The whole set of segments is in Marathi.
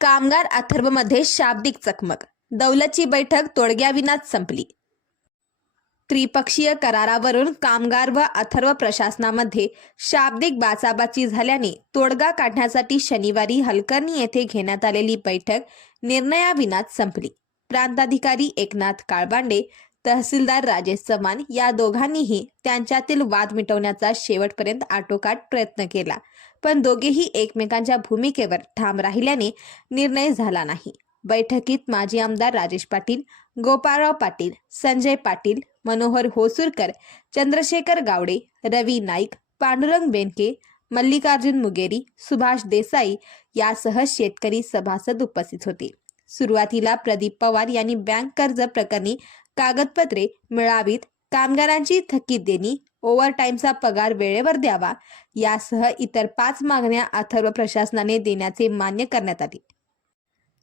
कामगार अथर्वमध्ये शाब्दिक चकमक. दौलतची बैठक तोडग्याविनाच संपली. त्रिपक्षीय करारावरून कामगार व अथर्व प्रशासनामध्ये शाब्दिक बाचाबाची झाल्याने तोडगा काढण्यासाठी शनिवारी हलकर्णी येथे घेण्यात आलेली बैठक निर्णयाविनाच संपली. प्रांताधिकारी एकनाथ काळबांडे तहसीलदार राजेश चव्हाण या दोघांनीही त्यांच्यातील वाद मिटवण्याचा शेवटपर्यंत आटोकाट प्रयत्न केला. पण दोघेही एकमेकांच्या भूमिकेवर ठाम राहिल्याने निर्णय झाला नाही. बैठकीत माजी आमदार राजेश पाटील गोपाळराव पाटील संजय पाटील मनोहर होसुरकर चंद्रशेखर गावडे रवी नाईक पांडुरंग बेनके मल्लिकार्जुन मुगेरी सुभाष देसाई यासह शेतकरी सभासद उपस्थित होते. सुरुवातीला प्रदीप पवार यांनी बँक कर्ज प्रकरणी कागदपत्रे मिळावीत कामगारांची थकीत देणी ओव्हरटाईमचा पगार वेळेवर द्यावा यासह इतर पाच मागण्या अथर्व प्रशासनाने देण्याचे मान्य करण्यात आले.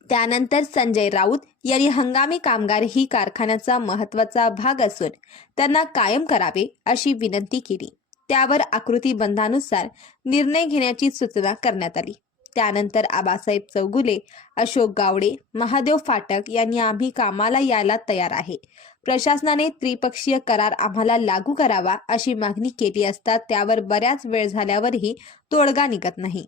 त्यानंतर संजय राऊत यांनी हंगामी कामगार ही कारखान्याचा महत्त्वाचा भाग असून त्यांना कायम करावे अशी विनंती केली. त्यावर आकृतीबंधानुसार निर्णय घेण्याची सूचना करण्यात आली. त्यानंतर आबासाहेब चौगुले अशोक गावडे महादेव फाटक यांनी आम्ही कामाला यायला तयार आहे. प्रशासनाने त्रिपक्षीय करार आम्हाला लागू करावा अशी मागणी केली असता त्यावर बऱ्याच वेळ झाल्यावरही तोडगा निघत नाही.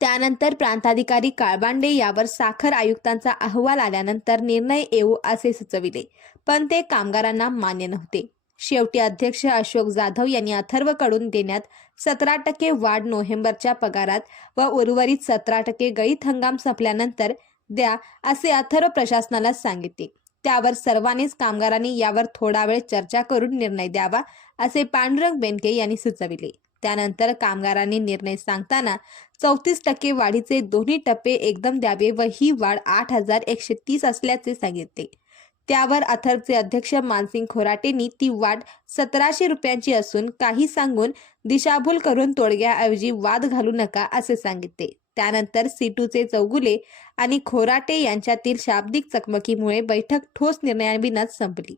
त्यानंतर प्रांताधिकारी काळबांडे यावर साखर आयुक्तांचा अहवाल आल्यानंतर निर्णय येऊ असे सुचविले पण ते कामगारांना मान्य नव्हते. शेवटी अध्यक्ष अशोक जाधव यांनी अथर्वकडून देण्यात सतरा टक्के वाढ नोव्हेंबरच्या पगारात व उर्वरित सतरा टक्के गळीत हंगाम संपल्यानंतर द्या असे अथर्व प्रशासनाला सांगितले. त्यावर सर्वांनीच कामगारांनी यावर थोडा वेळ चर्चा करून निर्णय द्यावा असे पांडुरंग बेनके यांनी सुचविले. त्यानंतर कामगारांनी निर्णय सांगताना चौतीस टक्के वाढीचे दोन्ही टप्पे एकदम द्यावे व ही वाढ आठ हजार एकशे तीस असल्याचे सांगितले. त्यावर अथर्वचे अध्यक्ष मानसिंग खोराटेंनी ती वाट सतराशे रुपयांची असून काही सांगून दिशाभूल करून तोडग्याऐवजी वाद घालू नका असे सांगितले. त्यानंतर सीटूचे चौगुले आणि खोराटे यांच्यातील शाब्दिक चकमकीमुळे बैठक ठोस निर्णयाविनाच संपली.